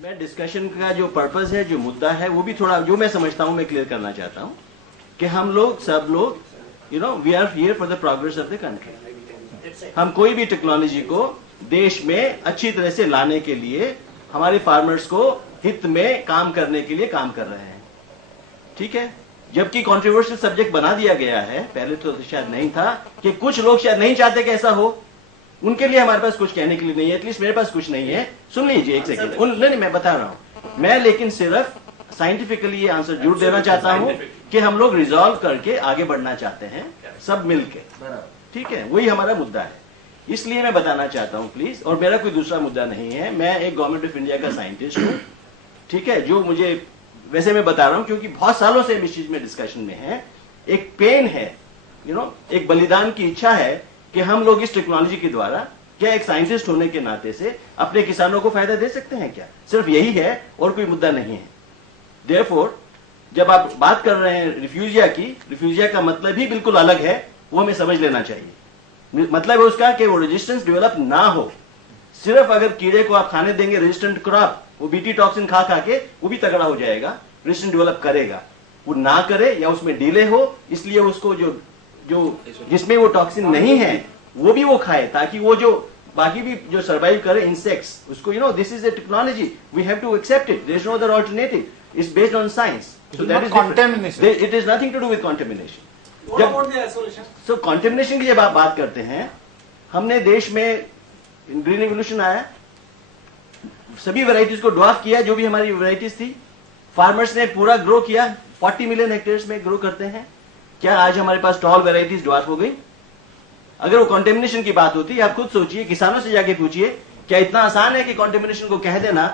मैं डिस्कशन का जो पर्पस है, जो मुद्दा है, वो भी थोड़ा जो मैं समझता हूँ मैं क्लियर करना चाहता हूँ कि हम लोग सब लोग we are here for the progress of the country. हम कोई भी टेक्नोलॉजी को देश में अच्छी तरह से लाने के लिए हमारे फार्मर्स को हित में काम करने के लिए काम कर रहे हैं, ठीक है। जबकि कंट्रोवर्शियल सब्जेक्ट बना दिया गया है, पहले तो शायद नहीं था, कि कुछ लोग शायद नहीं चाहते कि ऐसा हो, उनके लिए हमारे पास कुछ कहने के लिए नहीं है, एटलीस्ट मेरे पास कुछ नहीं है। सुन लीजिए एक सेकंड, नहीं मैं बता रहा हूं मैं, लेकिन सिर्फ साइंटिफिकली ये आंसर जरूर देना चाहता हूं कि हम लोग रिजॉल्व करके आगे बढ़ना चाहते हैं सब मिलके, ठीक है, वही हमारा मुद्दा है। इसलिए मैं बताना चाहता हूं प्लीज, और मेरा कोई दूसरा मुद्दा नहीं है। मैं एक गवर्नमेंट ऑफ इंडिया का साइंटिस्ट हूं, ठीक है, जो मुझे वैसे मैं बता रहा हूं क्योंकि बहुत सालों से हम इस चीज में डिस्कशन में है। एक पेन है, एक बलिदान की इच्छा है कि हम लोग इस टेक्नोलॉजी के द्वारा क्या एक साइंटिस्ट होने के नाते से अपने किसानों को फायदा दे सकते हैं क्या? सिर्फ यही है और कोई मुद्दा नहीं है। देयरफॉर जब आप बात कर रहे हैं रिफ्यूजिया की, रिफ्यूजिया का मतलब ही बिल्कुल अलग है, वो हमें समझ लेना चाहिए। मतलब है उसका कि वो रेजिस्टेंस डेवलप ना हो। सिर्फ अगर कीड़े को आप खाने देंगे रेजिस्टेंट क्रॉप, वो बीटी टॉक्सिन खा खा के वो भी तगड़ा हो जाएगा, रेजिस्टेंट डेवलप करेगा। वो ना करे या उसमें डिले हो, इसलिए उसको जो जिसमें वो टॉक्सिन नहीं है वो भी वो खाए, ताकि वो जो बाकी भी जो सर्वाइव करे इंसेक्ट्स, उसको this is a technology, we have to accept it, there is no other alternative, it's based on science, so that is contamination, it is nothing to do with contamination. So contamination की जब आप बात करते हैं, हमने देश में green revolution आया, सभी वैरायटीज को ड्वार्फ किया, जो भी हमारी वैरायटीज थी, फार्मर्स ने पूरा ग्रो किया, 40 मिलियन हेक्टेयर्स में ग्रो करते हैं। क्या आज हमारे पास टॉल वैरायटीज ड्वार्फ हो गई? अगर वो कंटेमिनेशन की बात होती, आप खुद सोचिए, किसानों से जाके पूछिए, क्या इतना आसान है कि कंटेमिनेशन को कह देना?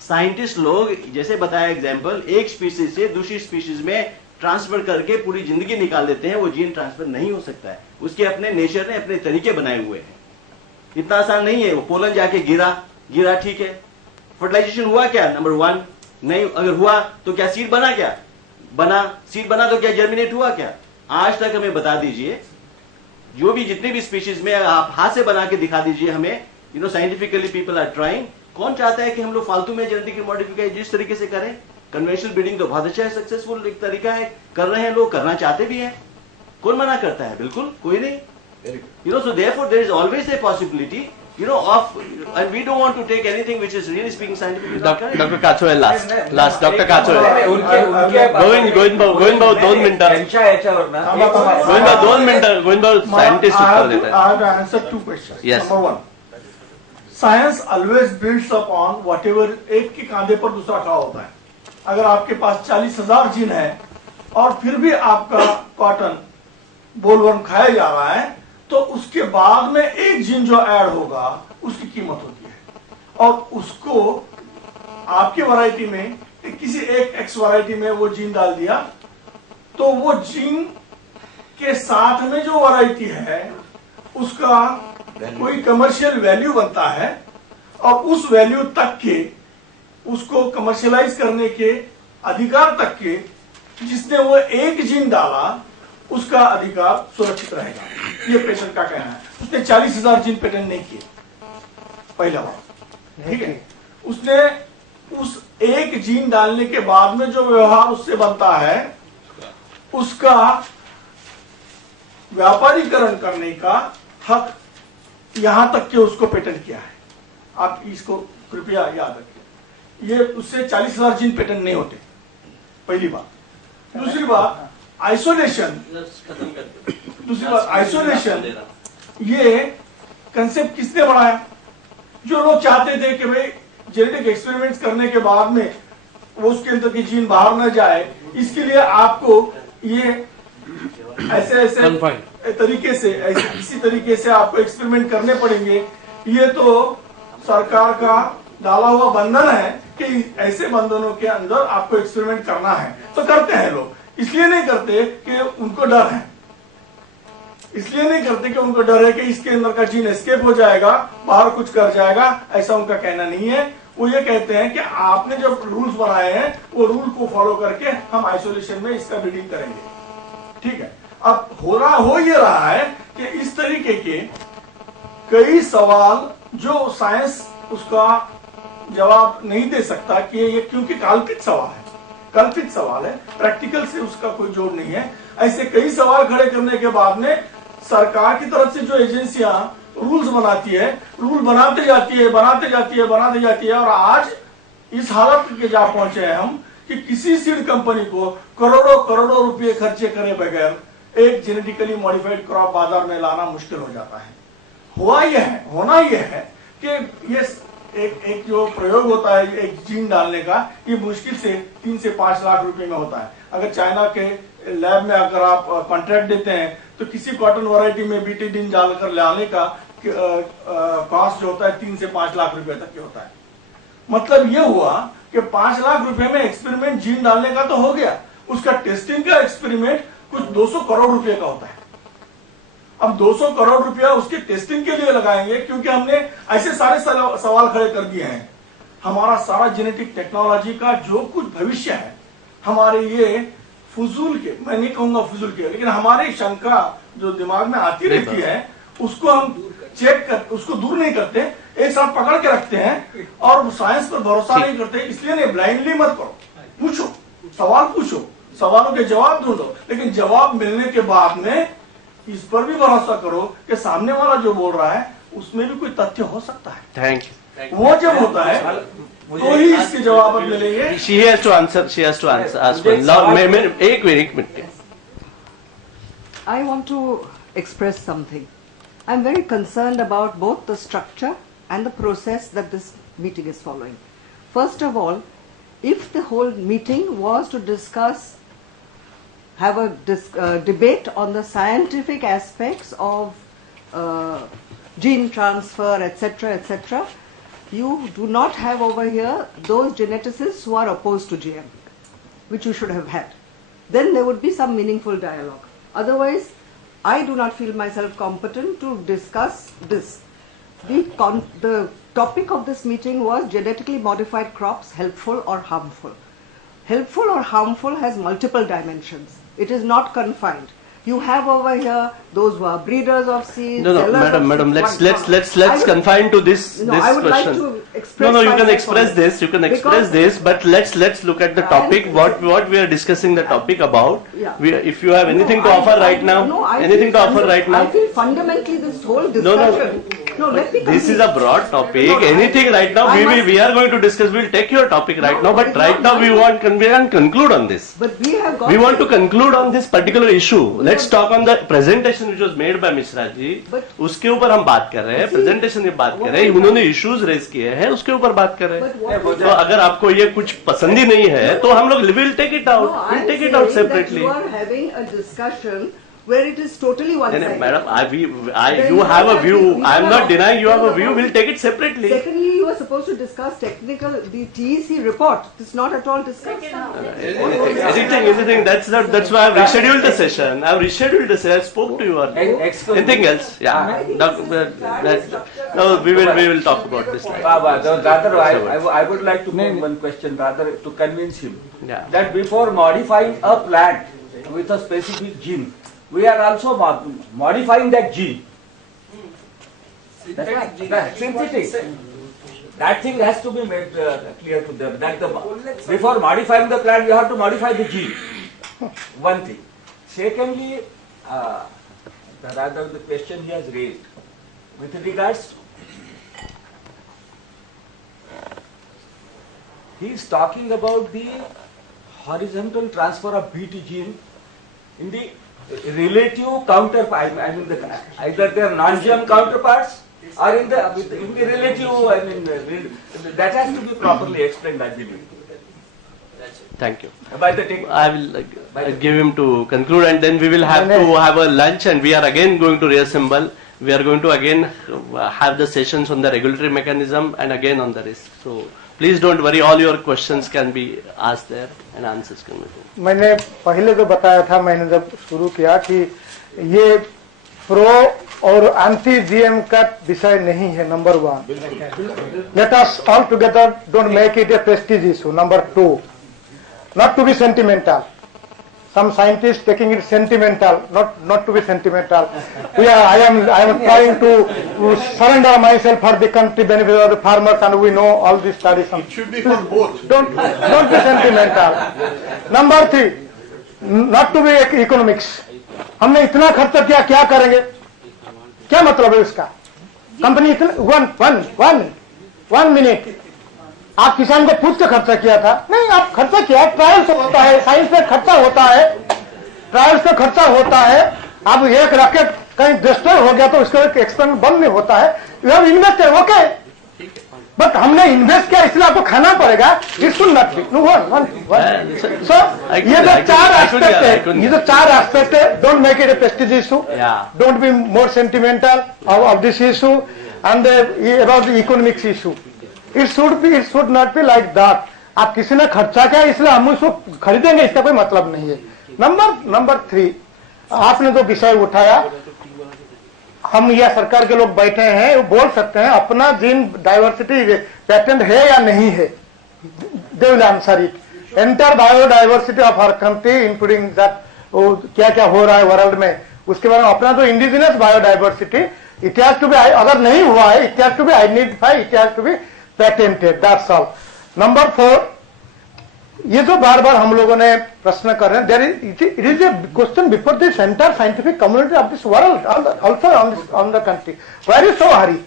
साइंटिस्ट लोग जैसे बताया एग्जांपल, एक स्पीशीज से दूसरी स्पीशीज में ट्रांसफर करके पूरी जिंदगी निकाल देते हैं। वो जीन ट्रांसफर नहीं हो सकता है, उसके अपने नेचर ने अपने तरीके बनाए हुए हैं, इतना आसान नहीं है। वो पोलन जाके गिरा ठीक है, फर्टिलाइजेशन हुआ क्या? नंबर 1 नहीं, अगर हुआ तो क्या सीड बना? क्या बना? सीड बना तो क्या जर्मिनेट हुआ? क्या आज तक हमें बता दीजिए, जो भी जितने भी स्पीशीज में आप हाथ से बना के दिखा दीजिए हमें, साइंटिफिकली पीपल आर ट्राइंग। कौन चाहता है कि हम लोग फालतू में जेनेटिक मॉडिफिकेशन जिस तरीके से करें? कन्वेंशनल ब्रीडिंग तो बहुत अच्छा है, सक्सेसफुल एक तरीका है, कर रहे हैं लोग, करना चाहते भी हैं, कौन मना करता है? बिल्कुल कोई नहीं। So therefore there is always a possibility of, and we don't want to take anything which is really speaking scientifically not correct. Dr. Kachore last Dr. Kachore Govind भाऊ 2 मिनिटं सायंटिस्ट उत्तर देत आहेत. I have to answer 2 questions. Yes. Number 1, science always builds upon whatever, एक के कांधे पर दूसरा खड़ा होता है। अगर आपके पास 40,000 जीन है और फिर भी आपका कॉटन बोलवर्म खाया जा रहा है, तो उसके बाद में एक जीन जो ऐड होगा उसकी कीमत होती है, और उसको आपकी वैरायटी में किसी एक एक्स वैरायटी में वो जीन डाल दिया, तो वो जीन के साथ में जो वैरायटी है उसका कोई कमर्शियल वैल्यू बनता है, और उस वैल्यू तक के, उसको कमर्शियलाइज करने के अधिकार तक के जिसने वो एक जीन डाला उसका अधिकार सुरक्षित रहेगा। ये पेटेंट का कहना है। उसने 40,000 जीन पेटेंट नहीं किए, पहला बात, ठीक है। उसने उस एक जीन डालने के बाद में जो व्यवहार उससे बनता है उसका व्यापारीकरण करने का हक यहां तक के उसको पेटेंट किया है। आप इसको कृपया याद रखिए, ये उससे 40,000 जीन पेटेंट नहीं होते, पहली बात। दूसरी बात आइसोलेशन, ये कंसेप्ट किसने बढ़ाया? जो लोग चाहते थे कि भाई जेनेटिक एक्सपेरिमेंट्स करने के बाद में वो उसके अंदर की जीन बाहर न जाए, इसके लिए आपको ये ऐसे तरीके से, इसी तरीके से आपको एक्सपेरिमेंट करने पड़ेंगे। ये तो सरकार का डाला हुआ बंधन है कि ऐसे बंधनों के अंदर आपको एक्सपेरिमेंट करना है, तो करते हैं लोग। इसलिए नहीं करते कि उनको डर है, इसलिए नहीं करते कि उनको डर है कि इसके अंदर का जीन एस्केप हो जाएगा, बाहर कुछ कर जाएगा, ऐसा उनका कहना नहीं है। वो ये कहते हैं कि आपने जो रूल्स बनाए हैं वो रूल को फॉलो करके हम आइसोलेशन में इसका ब्रीडिंग करेंगे, ठीक है। अब हो ये रहा है कि इस तरीके के कई सवाल जो साइंस उसका जवाब नहीं दे सकता कि ये क्योंकि कल्पित सवाल है, प्रैक्टिकल से उसका कोई जोड़ नहीं है। ऐसे कई सवाल खड़े करने के बाद में सरकार की तरफ से जो एजेंसियां रूल्स बनाती है, रूल बनाते जाती है और आज इस हालत के जा पहुंचे हैं हम कि किसी सीड कंपनी को करोड़ों रुपए खर्चे करे बगैर एक जेनेटिकली मॉडिफाइड क्रॉप बाजार में लाना मुश्किल हो जाता है। होना यह है कि ये एक जो प्रयोग होता है एक जीन डालने का, ये मुश्किल से 3 से 5 लाख रुपए में होता है। अगर चाइना के लैब में अगर आप कॉन्ट्रैक्ट देते हैं तो किसी कॉटन वैरायटी में बीटीडीन डालकर लाने का कॉस्ट जो होता है 3 से 5 लाख रुपए तक के होता है। मतलब ये हुआ कि 5 लाख रुपए में एक्सपेरिमेंट जीन डालने का तो हो गया, उसका टेस्टिंग का एक्सपेरिमेंट कुछ 200 करोड़ रुपए का होता है। अब 200 करोड़ रुपया उसके टेस्टिंग के लिए लगाएंगे क्योंकि हमने ऐसे सारे सवाल खड़े कर दिए हैं। हमारा सारा जेनेटिक टेक्नोलॉजी का जो कुछ भविष्य है, हमारे ये फजूल के, मैं नहीं कहूंगा फजूल के, लेकिन हमारी शंका जो दिमाग में आती रहती है उसको हम उसको दूर नहीं करते, एक साथ पकड़ के रखते हैं और साइंस पर भरोसा नहीं करते। इसलिए नहीं, ब्लाइंडली मत करो, पूछो सवाल, पूछो सवालों के जवाब ढूंढो, लेकिन जवाब मिलने के बाद में इस पर भी भरोसा करो कि सामने वाला जो बोल रहा है उसमें भी कोई तथ्य हो सकता है। Thank you. वो जब होता है तो ही इसके जवाब मिलेंगे। She has to answer. Ask one. एक minute. I want to express something. I'm very concerned about both the structure and the process that this meeting is following. First of all, if the whole meeting was to have a debate on the scientific aspects of gene transfer, etc., you do not have over here those geneticists who are opposed to GM, which you should have had. Then there would be some meaningful dialogue. Otherwise, I do not feel myself competent to discuss this. The topic of this meeting was genetically modified crops, helpful or harmful. Helpful or harmful has multiple dimensions. It is not confined. You have over here those who are breeders of seeds. No, madam. Let's confine to this. No, this I would question. like to express. No, you can myself express on this. You can express this. But let's look at the topic. What we are discussing the topic about. Yeah. If you have anything to offer right now, anything to offer right now. I feel fundamentally this whole discussion. No, let me. This is a broad topic. No, anything right now, we are going to discuss. We'll take your topic right now. But right now we can conclude on this. But we have got. We want to conclude on this particular issue. Let's talk on the presentation which was made by Mishra ji. उसके ऊपर हम बात कर रहे हैं. Presentation की बात कर रहे हैं. उन्होंने इश्यूज रेज किए हैं, उसके ऊपर बात कर रहे हैं. तो अगर आपको ये कुछ पसंद ही नहीं है तो हम लोग will take it out. We'll take it out separately. You are having a discussion where it is totally one-sided. Madam, you have a view. I am not denying you have a view. We'll take it separately. Secondly, you are supposed to discuss the TEC report. It's not at all discussed. Anything. That's why I've rescheduled the session. I spoke to you earlier. Anything else? Yeah. No, we will talk about this. Rather, I would like to put one question rather to convince him that before modifying a plant with a specific gene, we are also modifying that gene. Synthetic. That thing has to be made clear to them. That before modifying the plant, you have to modify the gene. One thing. Secondly, rather the question he has raised with regards, he is talking about the horizontal transfer of BT gene in the relative counterpart. I mean, either they are non-GM counterparts or in the relative. That has to be properly explained, I believe. Thank you. By the I will give him to conclude, and then we will have to have a lunch, and we are again going to reassemble. We are going to again have the sessions on the regulatory mechanism and again on the risk. So please don't worry, all your questions can be asked there and answers can be given. मैंने पहले तो बताया था, मैंने जब शुरू किया कि ये प्रो और एंटी जीएम का विषय नहीं है. Number 1, let us all together don't make it A Prestige issue. Number 2, not to be sentimental. some scientists taking it sentimental, not to be sentimental. I am trying to surrender myself for the country benefit of the farmers, and we know all these traditions. It should be for both. Don't be sentimental. Number 3, not to be economics. हमने इतना खर्चा किया, क्या करेंगे, क्या मतलब है इसका? कंपनी इतना वन मिनट, आप किसान को पूछ के खर्चा किया था? नहीं, आप खर्चा किया, ट्रायल्स होता है, साइंस में खर्चा होता है, ट्रायल्स में खर्चा होता है. अब एक रॉकेट कहीं डिस्ट्रॉय हो गया तो उसका एक्सपेरिमेंट बंद नहीं होता है. You have invested, okay, but हमने इन्वेस्ट किया इसलिए आपको खाना पड़ेगा. It should not be. So ये जो 4 एस्पेक्ट है, ये जो 4 एस्पेक्ट है, don't make it A Prestige issue, don't be more sentimental of this issue and about the economics issue. It should not be like that. आप किसी ने खर्चा किया इसलिए हम उसको खरीदेंगे, इसका कोई मतलब नहीं है. नंबर 3, आपने जो विषय उठाया, हम या सरकार के लोग बैठे हैं, वो बोल सकते हैं अपना जीन डाइवर्सिटी पेटेंट है या नहीं है. They will answer it. Entire biodiversity of our country including that, क्या क्या हो रहा है वर्ल्ड में, उसके बारे में अपना जो indigenous biodiversity, it has to be, अगर नहीं हुआ है, it has to be identified, it has to be patented. That's all. Number 4, ये जो बार बार हम लोगों ने प्रश्न कर रहे हैं, it is a question before this entire scientific community of this world, also on the country. Where is so hurry?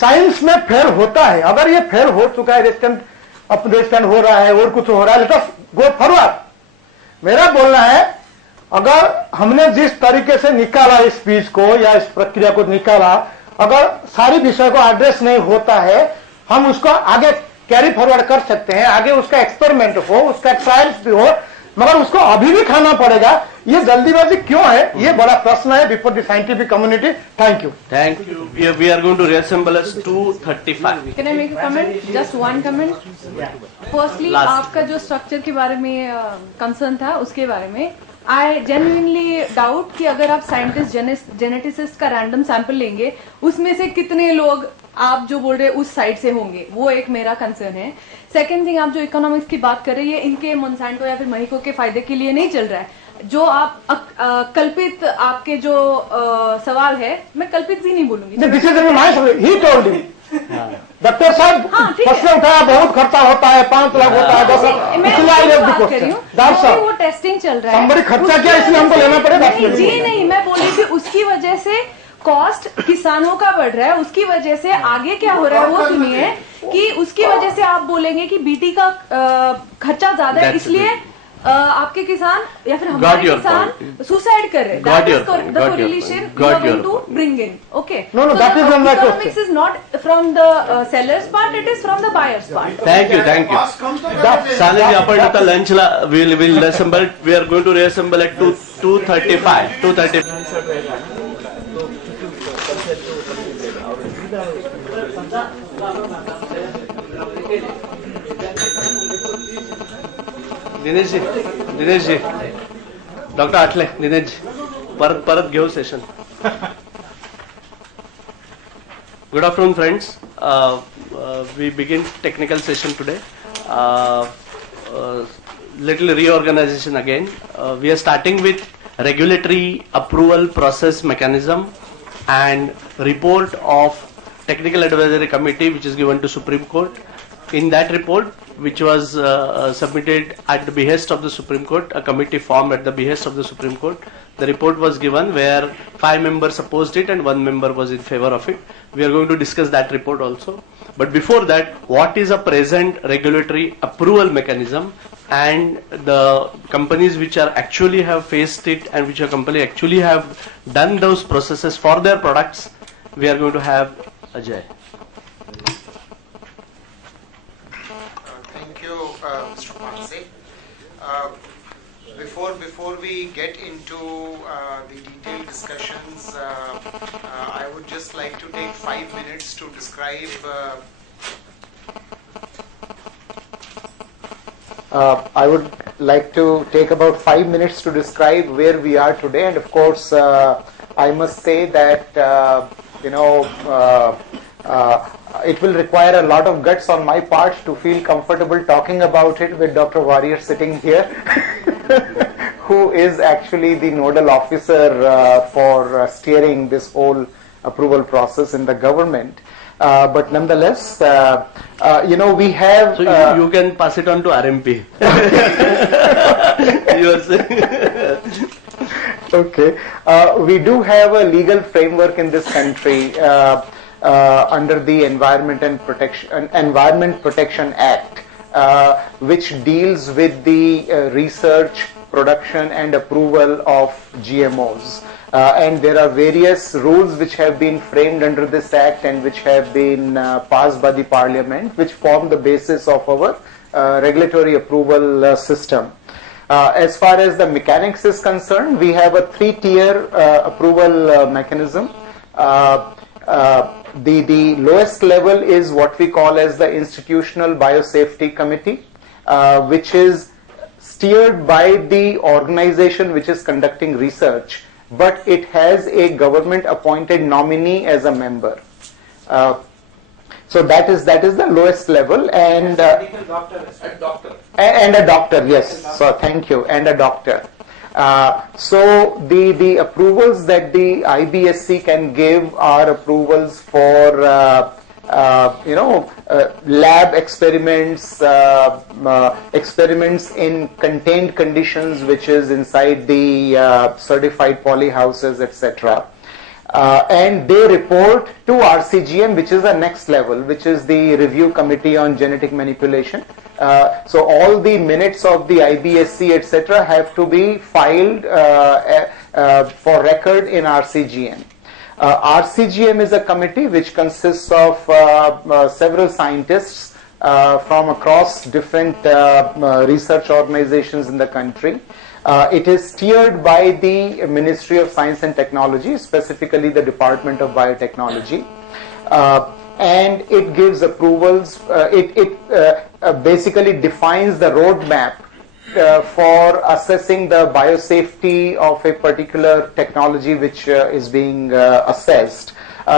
Science में फेल होता है. अगर ये फेल हो चुका है, रेजिस्टेंट हो रहा है और कुछ हो रहा है, लेट अस गो फॉरवर्ड. मेरा बोलना है, अगर हमने जिस तरीके से निकाला इस स्पीच को या इस प्रक्रिया को निकाला, अगर सारी विषय को एड्रेस नहीं होता है, हम उसको आगे कैरी फॉरवर्ड कर सकते हैं, आगे उसका एक्सपेरिमेंट हो, उसका ट्रायल्स भी हो, मगर उसको अभी भी खाना पड़ेगा. ये जल्दीबाजी क्यों है? ये बड़ा प्रश्न है before the scientific community. Thank you. We are going to reassemble as 2:35. Can I make a comment? Just one comment. Firstly, आपका जो स्ट्रक्चर के बारे में कंसर्न था, उसके बारे में आई जेन्युइनली डाउट कि अगर आप साइंटिस्ट जेनेटिसिस्ट का रैंडम सैंपल लेंगे, उसमें से कितने लोग आप जो बोल रहे हैं उस साइड से होंगे, वो एक मेरा कंसर्न है. सेकंड थिंग, आप जो इकोनॉमिक्स की बात कर रहे हैं, ये इनके मोन्सांटो या फिर महीको के फायदे के लिए नहीं चल रहा है. जो आप कल्पित आपके जो सवाल है, मैं कल्पित भी नहीं बोलूंगी. डॉक्टर साहब फसलें उठाया, बहुत खर्चा होता है, 5 लाख होता है, 10 लाख. वो टेस्टिंग चल रहा है, somebody खर्चा किया इसलिए हमको लेना पड़ेगा. जी नहीं, मैं बोली थी उसकी वजह से कॉस्ट किसानों का बढ़ रहा है, उसकी वजह से आगे क्या हो रहा है वो सुनिए, कि उसकी वजह से आप बोलेंगे कि बीटी का खर्चा ज्यादा है, इसलिए आपके किसान या फिर हमारे किसान सुसाइड कर रहे हैं. That is the correlation we are going to bring in. Okay. No, that is not my question. Economics is not from the seller's part; it is from the buyer's part. Thank you. Sanjay, आपण आता लंचला we'll reassemble. We are going to reassemble at 2:35. 2:35. Dinesh ji, doctor Athale, Dinesh ji, परत घेऊ session. Good afternoon, friends. We begin technical session today. Little reorganization again. We are starting with regulatory approval process mechanism and report of technical advisory committee which is given to Supreme Court. In that report, which was submitted at the behest of the Supreme Court, a committee formed at the behest of the Supreme Court, the report was given where 5 members opposed it and 1 member was in favor of it. We are going to discuss that report also. But before that, what is a present regulatory approval mechanism and the companies which are actually have faced it and which are company actually have done those processes for their products, we are going to have Ajay. Mr. Panse. Before we get into the detailed discussions, I would just like to take 5 minutes to describe. I would like to take about 5 minutes to describe where we are today, and of course, I must say that it will require a lot of guts on my part to feel comfortable talking about it with Dr. Warrier sitting here, who is actually the nodal officer for steering this whole approval process in the government. But nonetheless, we have... So you can pass it on to RMP. You are saying... Okay. We do have a legal framework in this country under the Environment Protection Act, which deals with the research, production and approval of GMOs. And there are various rules which have been framed under this act and which have been passed by the Parliament, which form the basis of our regulatory approval system. As far as the mechanics is concerned, we have a 3-tier approval mechanism. The lowest level is what we call as the Institutional Biosafety Committee, which is steered by the organization which is conducting research, but it has a government appointed nominee as a member. So that is the lowest level, and a doctor, yes. So thank you, and a doctor. So the approvals that the IBSC can give are approvals for lab experiments, experiments in contained conditions, which is inside the certified poly houses, etc. And they report to RCGM, which is the next level, which is the Review Committee on Genetic Manipulation. So all the minutes of the IBSC, etc., have to be filed for record in RCGM. RCGM is a committee which consists of several scientists from across different research organizations in the country. It is steered by the Ministry of Science and Technology, specifically the Department of Biotechnology, and it gives approvals. It basically defines the roadmap for assessing the biosafety of a particular technology which is being assessed.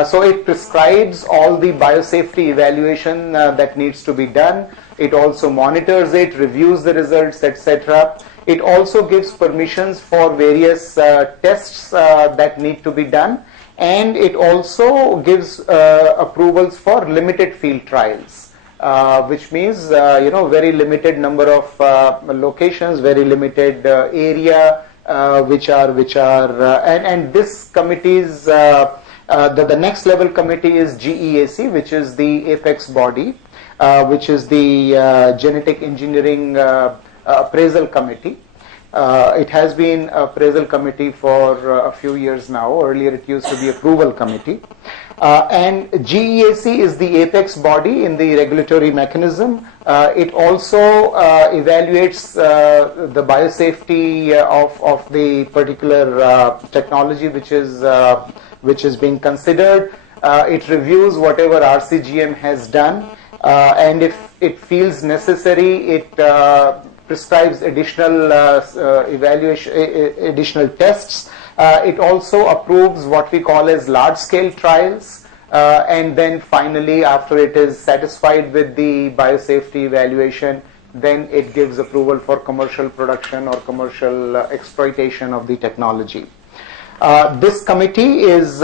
So it prescribes all the biosafety evaluation that needs to be done. It also monitors it, reviews the results, etc. It also gives permissions for various tests that need to be done, and it also gives approvals for limited field trials, which means very limited number of locations, very limited area, which are and this committee's the next level committee is GEAC, which is the apex body, which is the Genetic Engineering Appraisal Committee. It has been appraisal committee for a few years now. Earlier it used to be approval committee. And GEAC is the apex body in the regulatory mechanism. It also evaluates the biosafety of the particular technology which is being considered. It reviews whatever RCGM has done, and if it feels necessary, it prescribes additional additional tests. It also approves what we call as large-scale trials, and then finally, after it is satisfied with the biosafety evaluation, then it gives approval for commercial production or commercial exploitation of the technology. This committee is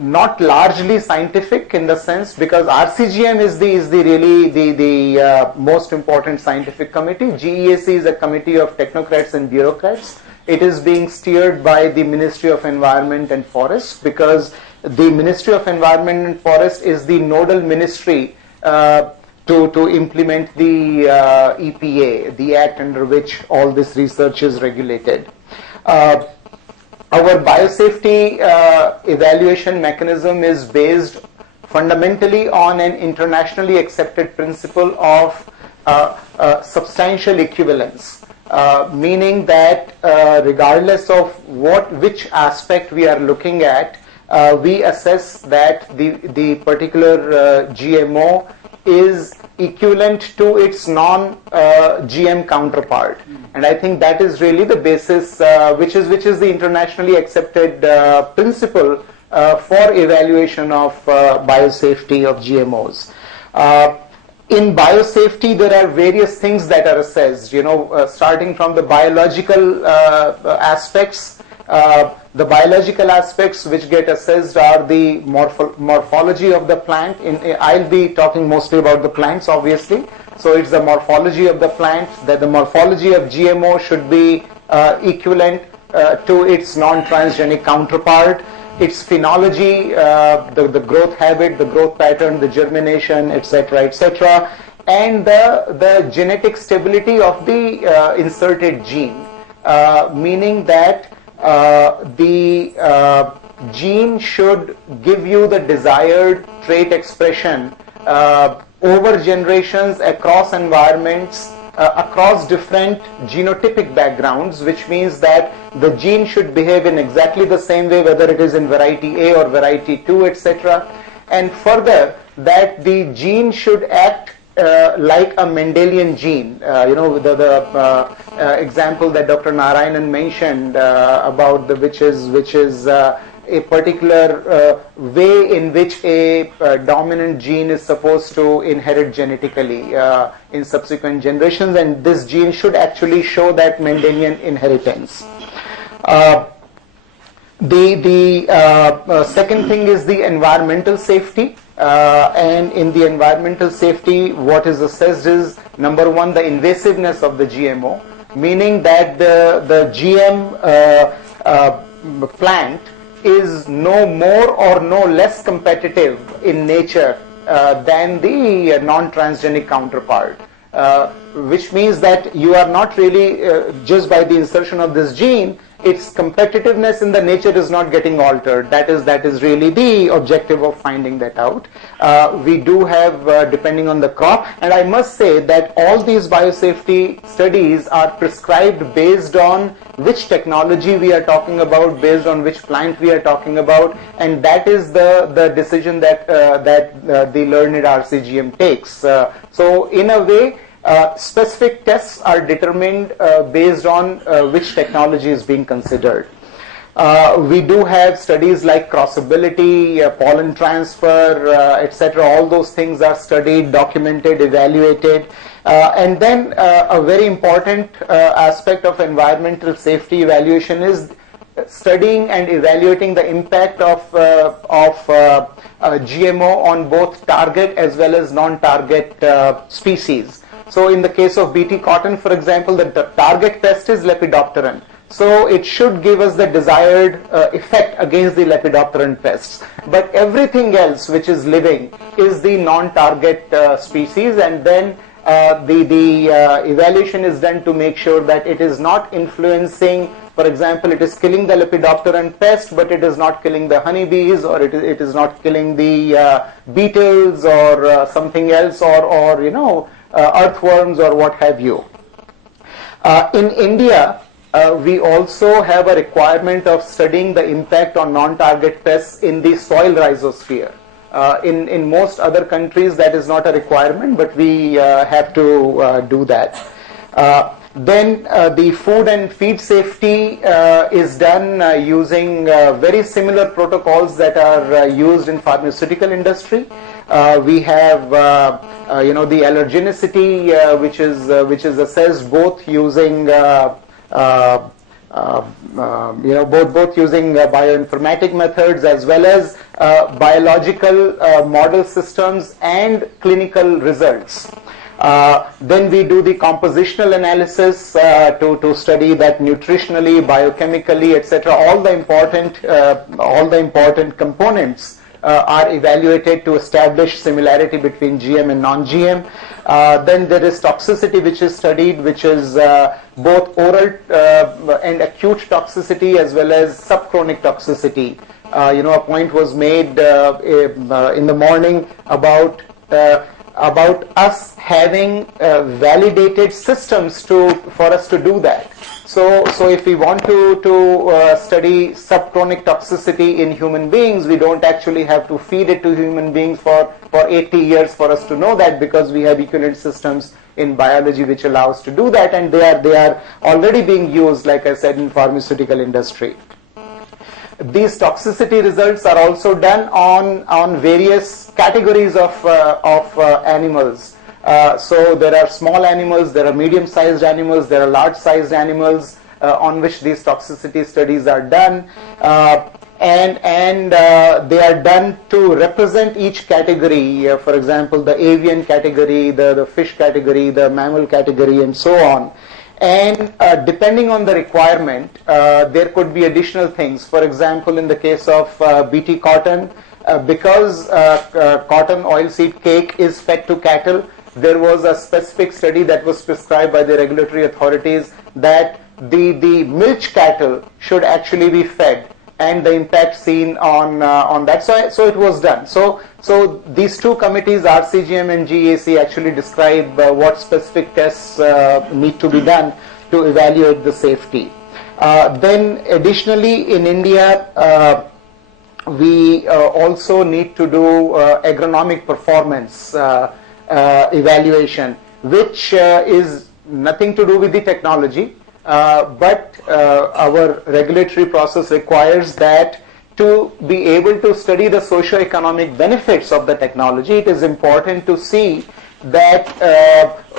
not largely scientific in the sense, because RCGM is the most important scientific committee. GEAC is a committee of technocrats and bureaucrats. It is being steered by the Ministry of Environment and Forest, because the Ministry of Environment and Forest is the nodal ministry to implement the EPA, the act under which all this research is regulated. Our biosafety evaluation mechanism is based fundamentally on an internationally accepted principle of substantial equivalence, meaning that regardless of which aspect we are looking at, we assess that the particular GMO is equivalent to its non-GM counterpart, and I think that is really the basis, which is the internationally accepted principle for evaluation of biosafety of GMOs. in biosafety, there are various things that are assessed, starting from the biological aspects. The biological aspects which get assessed are the morphology of the plant. I'll be talking mostly about the plants, obviously. So it's the morphology of the plant, that the morphology of GMO should be equivalent to its non-transgenic counterpart. Its phenology, the growth habit, the growth pattern, the germination, etc., etc., and the genetic stability of the inserted gene, meaning that the gene should give you the desired trait expression over generations, across environments, across different genotypic backgrounds, which means that the gene should behave in exactly the same way, whether it is in variety A or variety 2, etc. And further, that the gene should act like a Mendelian gene. The example that Dr. Narayanan mentioned about which is a particular way in which a dominant gene is supposed to inherit genetically in subsequent generations, and this gene should actually show that Mendelian inheritance. The second thing is the environmental safety, and in the environmental safety, what is assessed is, number one, the invasiveness of the GMO, meaning that the GM plant is no more or no less competitive in nature than the non-transgenic counterpart, which means that you are not really, just by the insertion of this gene, its competitiveness in the nature is not getting altered. That is really the objective of finding that out. We do have, depending on the crop, and I must say that all these biosafety studies are prescribed based on which technology we are talking about, based on which plant we are talking about, and that is the decision that the learned RCGM takes. So in a way, specific tests are determined based on which technology is being considered. We do have studies like crossability, pollen transfer, etc. All those things are studied, documented, evaluated. And then a very important aspect of environmental safety evaluation is studying and evaluating the impact of GMO on both target as well as non-target species. So in the case of BT cotton, for example, the target pest is Lepidopteran. So it should give us the desired effect against the Lepidopteran pests. But everything else which is living is the non-target species, and then the evaluation is done to make sure that it is not influencing. For example, it is killing the Lepidopteran pest, but it is not killing the honeybees, or it is not killing the beetles or something else, or earthworms or what have you. In India, we also have a requirement of studying the impact on non-target pests in the soil rhizosphere. In most other countries, that is not a requirement, but we have to do that. Then the food and feed safety is done using very similar protocols that are used in pharmaceutical industry. We have the allergenicity, which is assessed both using both using bioinformatic methods as well as biological model systems and clinical results. Then we do the compositional analysis to study that nutritionally, biochemically, etc. All the important components are evaluated to establish similarity between GM and non-GM. Then there is toxicity, which is studied, which is both oral and acute toxicity as well as subchronic toxicity. A point was made in the morning about us having validated systems for us to do that. So if we want to study subchronic toxicity in human beings, we don't actually have to feed it to human beings for 80 years for us to know that, because we have equivalent systems in biology which allow us to do that, and they are already being used, like I said, in pharmaceutical industry. These toxicity results are also done on various categories of animals. So there are small animals, there are medium-sized animals, there are large-sized animals on which these toxicity studies are done, and they are done to represent each category. For example, the avian category, the fish category, the mammal category, and so on. And depending on the requirement, there could be additional things. For example, in the case of BT cotton, because cotton oilseed cake is fed to cattle, there was a specific study that was prescribed by the regulatory authorities that the milch cattle should actually be fed, and the impact seen on that. So it was done. So these two committees, RCGM and GAC, actually describe what specific tests need to be done to evaluate the safety. Then additionally, in India, we also need to do agronomic performance evaluation, which is nothing to do with the technology, but our regulatory process requires that to be able to study the socio-economic benefits of the technology, it is important to see that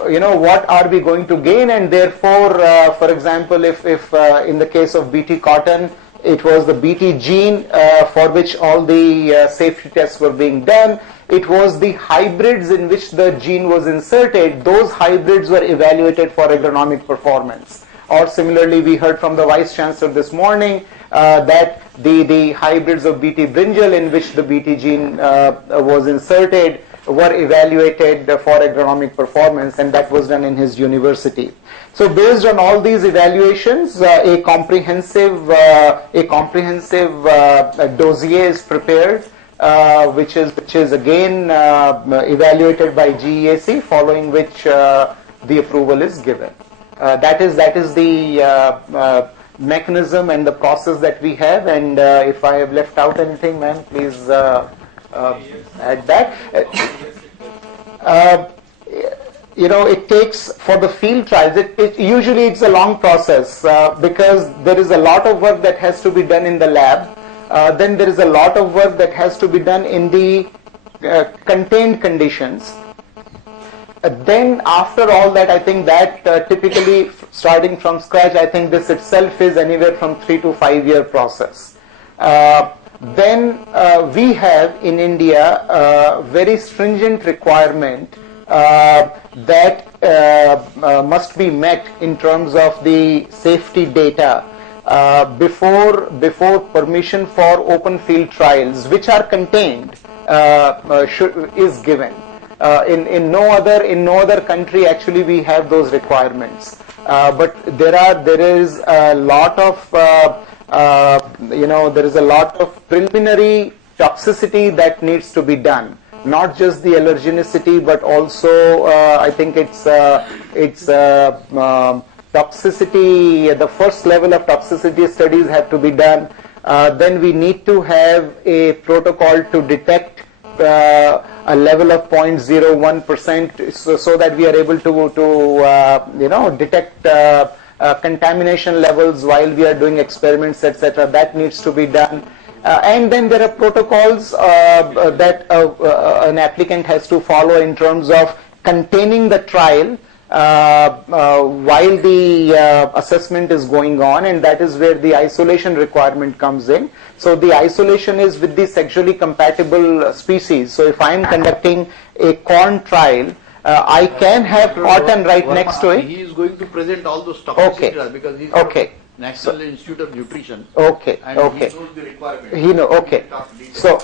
what are we going to gain, and therefore, for example, if in the case of BT cotton, it was the BT gene for which all the safety tests were being done. It was the hybrids in which the gene was inserted. Those hybrids were evaluated for agronomic performance. Or similarly, we heard from the Vice Chancellor this morning that the hybrids of BT brinjal in which the BT gene was inserted were evaluated for agronomic performance, and that was done in his university. So based on all these evaluations, a comprehensive dossier is prepared, which is again evaluated by GEAC, following which the approval is given. That is the mechanism and the process that we have, and if I have left out anything, ma'am, please add that. It takes, for the field trials, usually it's a long process because there is a lot of work that has to be done in the lab. Then there is a lot of work that has to be done in the contained conditions. Then after all that, I think that typically starting from scratch, I think this itself is anywhere from 3 to 5 year process. Then we have in India a very stringent requirement that must be met in terms of the safety data before permission for open field trials, which are contained, is given. In no other country actually we have those requirements, but there is a lot of preliminary toxicity that needs to be done. Not just the allergenicity, but also I think it's toxicity. The first level of toxicity studies have to be done. Then we need to have a protocol to detect a level of 0.01%, so that we are able to detect contamination levels while we are doing experiments, etc. That needs to be done. And then there are protocols that an applicant has to follow in terms of containing the trial while the assessment is going on, and that is where the isolation requirement comes in. So the isolation is with the sexually compatible species. So if I am conducting a corn trial, I can have cotton right next to it. He is going to present all those toxicity trials because he is National Institute of Nutrition. Okay. And okay. he knows the requirement. Okay. So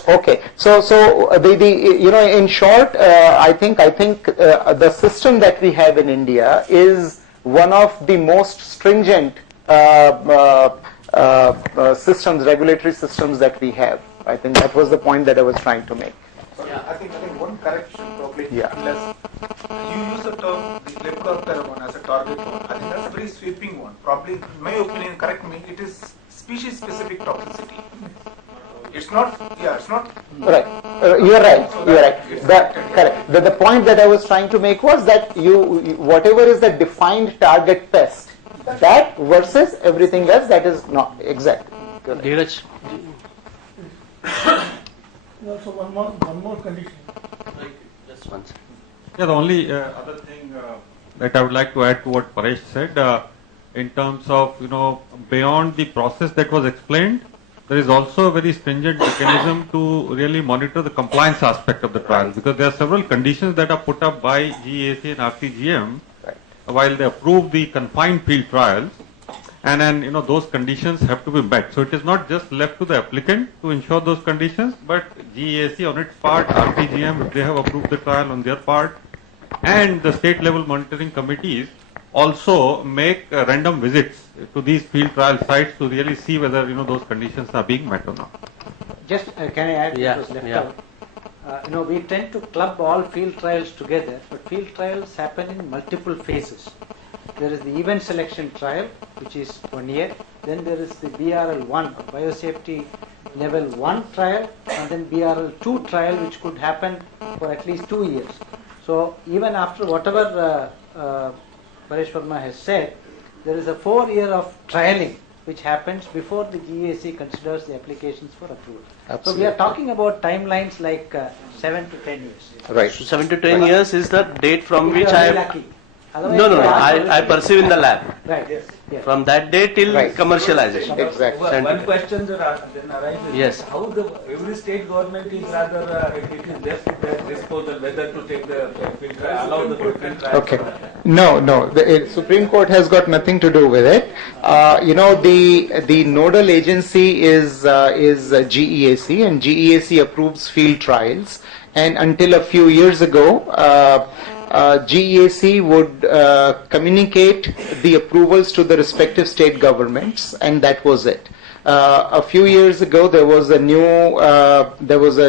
in short, I think the system that we have in India is one of the most stringent regulatory systems that we have. I think that was the point that I was trying to make. Yeah. I think one correction probably. Yeah. Unless you use the term the lepidoptera one as a target one. I think that's a very sweeping one. Probably, in my opinion, correct me, it is species specific toxicity. It's not. Yeah, it's not. Right. You're right. You're right. Correct. The point that I was trying to make was that whatever is the defined target pest, that versus everything else, that is not exact. Dheeraj. Also one more condition. Just one second. Yeah, the only other thing that I would like to add to what Paresh said, in terms of, beyond the process that was explained, there is also a very stringent mechanism to really monitor the compliance aspect of the trial, because there are several conditions that are put up by GEAC and RCGM while they approve the confined field trials, and then those conditions have to be met. So it is not just left to the applicant to ensure those conditions, but GEAC on its part, RCGM if they have approved the trial on their part, and the state level monitoring committees also make random visits to these field trial sites to really see whether those conditions are being met or not. Just can I add? Yeah, what was left yeah. out? We tend to club all field trials together, but field trials happen in multiple phases. There is the event selection trial, which is 1 year. Then there is the BRL1, biosafety level 1 trial, and then BRL2 trial, which could happen for at least 2 years. So even after whatever Paresh Verma has said, there is a 4-year of trialing which happens before the GEAC considers the applications for approval. Absolutely. So we are talking about timelines like 7 to 10 years. Right. So 7 to 10 years is the date from which If you I are have... lucky. Otherwise, No, I perceive in the lab. Right. Yes. From that day till commercialization. Exactly. One question then arises. Yes. How every state government is rather it is left to their disposal whether to take the field trial, allow the field trial. Okay. No. The Supreme Court has got nothing to do with it. The nodal agency is GEAC, and GEAC approves field trials. And until a few years ago, GEAC would communicate the approvals to the respective state governments, and that was it. A few years ago, there was a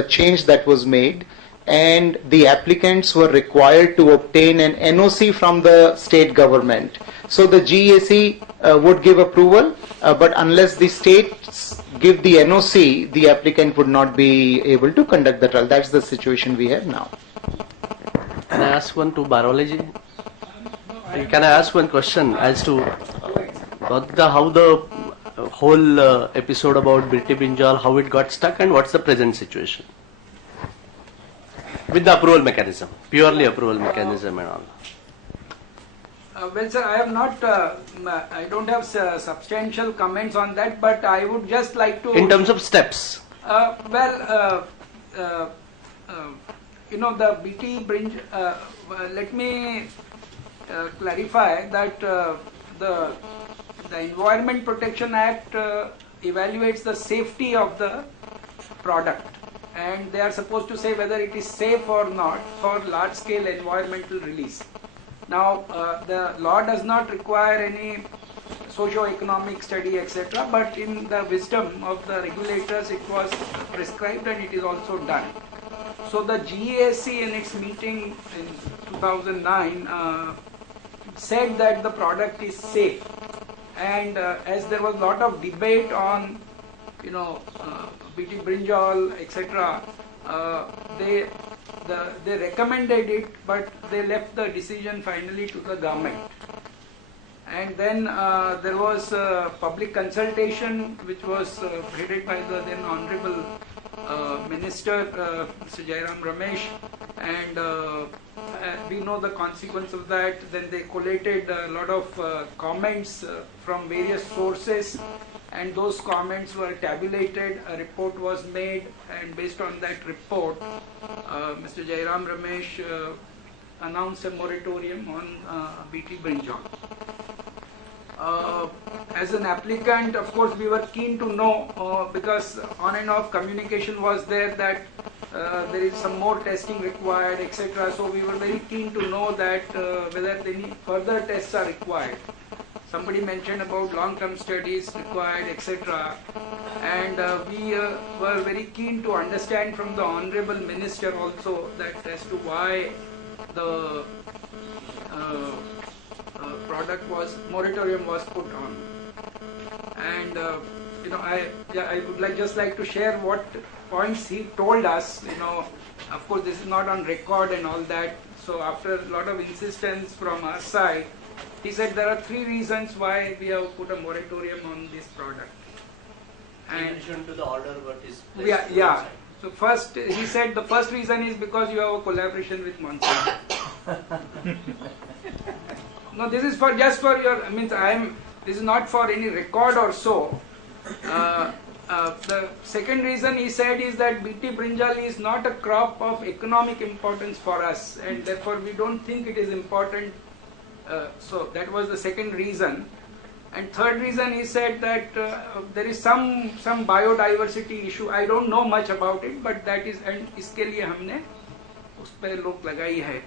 change that was made, and the applicants were required to obtain an NOC from the state government. So the GEAC would give approval, but unless the states give the NOC, the applicant would not be able to conduct the trial. That's the situation we have now. Can I ask one to Barology? Can I ask one question as to how the whole episode about Birti-Brinjal, how it got stuck, and what's the present situation with the approval mechanism, purely approval mechanism and all? Well, sir, I have not. I don't have substantial comments on that, but I would just like to. In terms of steps. The BT Brinjal. Let me clarify that the Environment Protection Act evaluates the safety of the product, and they are supposed to say whether it is safe or not for large-scale environmental release. Now, the law does not require any socio-economic study, etc., but in the wisdom of the regulators, it was prescribed and it is also done. So the GEAC in its meeting in 2009 said that the product is safe, and as there was a lot of debate on, Birti-Brinjal, etc., they recommended it, but they left the decision finally to the government. And then there was public consultation which was headed by the then Honorable Minister, Mr. Jairam Ramesh, and we know the consequence of that. Then they collated a lot of comments from various sources, and those comments were tabulated, a report was made, and based on that report, Mr. Jairam Ramesh announced a moratorium on Birti-Brinjal. As an applicant, of course, we were keen to know, because on and off communication was there that there is some more testing required, etc. So we were very keen to know that whether any further tests are required. Somebody mentioned about long-term studies required, etc. And we were very keen to understand from the Honorable Minister also that as to why the moratorium was put on. And I would just like to share what points he told us. Of course this is not on record and all that. So after a lot of insistence from our side, he said there are 3 reasons why we have put a moratorium on this product. In addition to the order, what is yeah. So first, he said the first reason is because you have a collaboration with Monsanto. No, this is for just for your. I mean, this is not for any record or so. The second reason he said is that BT brinjal is not a crop of economic importance for us, and therefore we don't think it is important. So that was the second reason. And third reason, he said that there is some biodiversity issue. I don't know much about it, but that is, and इसके लिए हमने उस पे रोक लगाई है.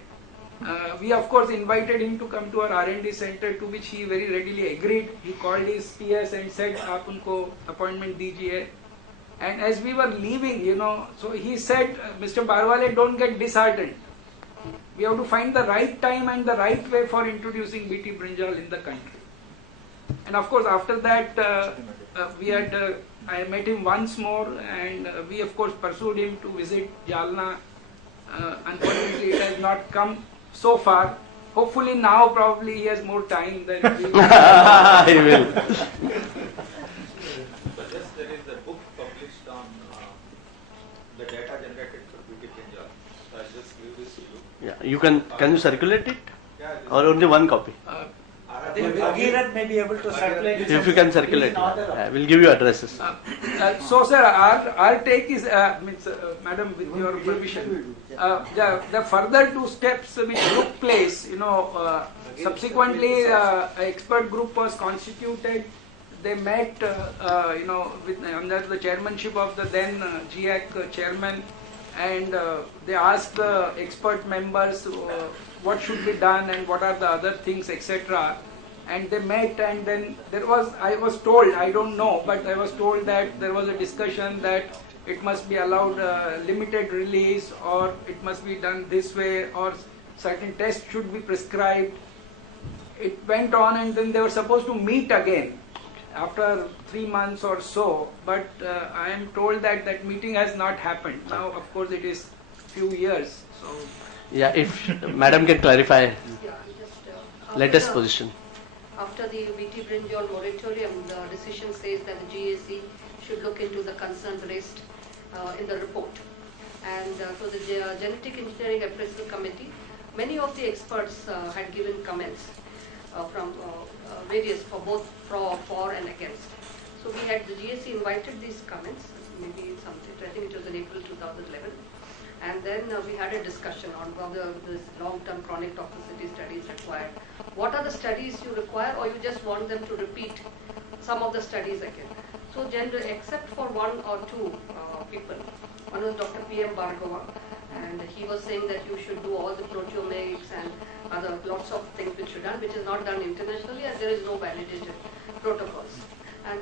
We of course invited him to come to our R&D center, to which he very readily agreed. He called his PS and said, "आप उनको appointment दीजिए." And as we were leaving, so he said, "Mr. Barwale, don't get disheartened. We have to find the right time and the right way for introducing BT brinjal in the country." And of course, after that, I met him once more, and we of course pursued him to visit Jalna. Unfortunately, it has not come so far. Hopefully now, probably he has more time than we will. He will. Just there is a book published on the data generated for BT brinjal. I'll just give this to you. Yeah, you can you circulate it? Yeah, Or only one copy? Bhagirat may be able to circulate. If you can circulate, we'll give you addresses. So, sir, our take is, madam, with your permission, the further two steps which took place, subsequently, an expert group was constituted. They met, under the chairmanship of the then GIAC chairman, and they asked the expert members what should be done and what are the other things, etc. And they met, and then I was told, I don't know, but I was told that there was a discussion that it must be allowed limited release, or it must be done this way, or certain tests should be prescribed. It went on, and then they were supposed to meet again after 3 months or so, but I am told that that meeting has not happened. Now, of course, it is few years. So, yeah, if Madam can clarify latest position. After the BT brinjal moratorium, the decision says that the GAC should look into the concerns raised in the report. And so the Genetic Engineering Appraisal Committee, many of the experts had given comments from various, for both for and against. So we had, the GAC invited these comments, maybe something, I think it was in April 2011. And then we had a discussion on whether this long-term chronic toxicity study is required. What are the studies you require, or you just want them to repeat some of the studies again? So generally, except for one or two people, one was Dr. P.M. Bhargava, and he was saying that you should do all the proteomics and other lots of things which are done, which is not done internationally, and there is no validated protocols. And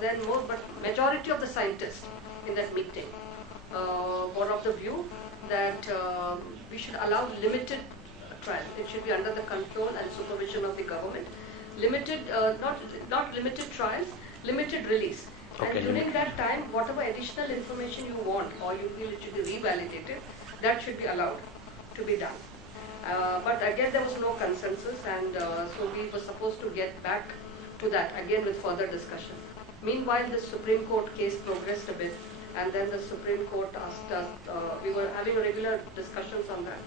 then more, but majority of the scientists in that meeting were of the view that we should allow limited trials. It should be under the control and supervision of the government. Limited, not limited trials, limited release. Okay, and during that time, whatever additional information you want or you feel it should be revalidated, that should be allowed to be done. But again, there was no consensus, and so we were supposed to get back to that again with further discussion. Meanwhile, the Supreme Court case progressed a bit, and then the Supreme Court asked us, we were having regular discussions on that,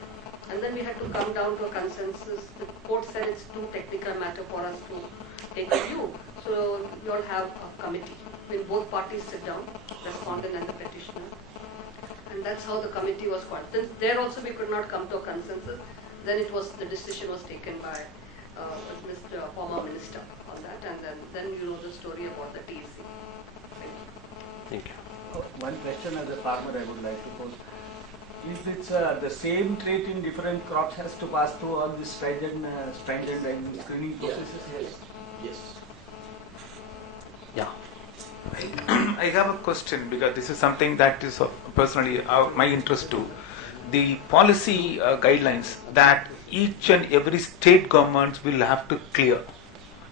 and then we had to come down to a consensus. The court said it's too technical matter for us to take a view, so you all have a committee. When both parties sit down, respondent and the petitioner, and that's how the committee was called. Since there also we could not come to a consensus, then it was, the decision was taken by Mr. former minister on that, and then you know the story about the TEC. Thank you. Thank you. One question as a farmer I would like to pose. If it's the same trait in different crops has to pass through all these stringent and screening processes? Yes. Yes. Yeah. I have a question, because this is something that is personally my interest too. The policy guidelines that each and every state government will have to clear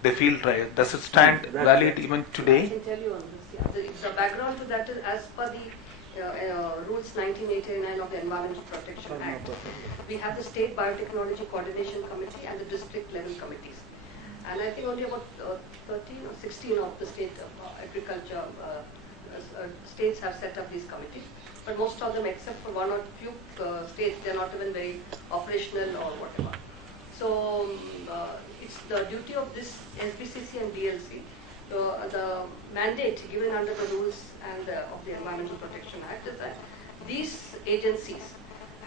the field trial. Does it stand valid even today? I can tell you on this. Yeah. The background to that is as per the rules 1989 of the Environmental Protection Act. We have the State Biotechnology Coordination Committee and the district level committees. And I think only about 13 or 16 of the state agriculture states have set up these committees, but most of them, except for one or few states, they're not even very operational or whatever. So it's the duty of this SBCC and DLC, the mandate given under the rules and of the Environmental Protection Act is that these agencies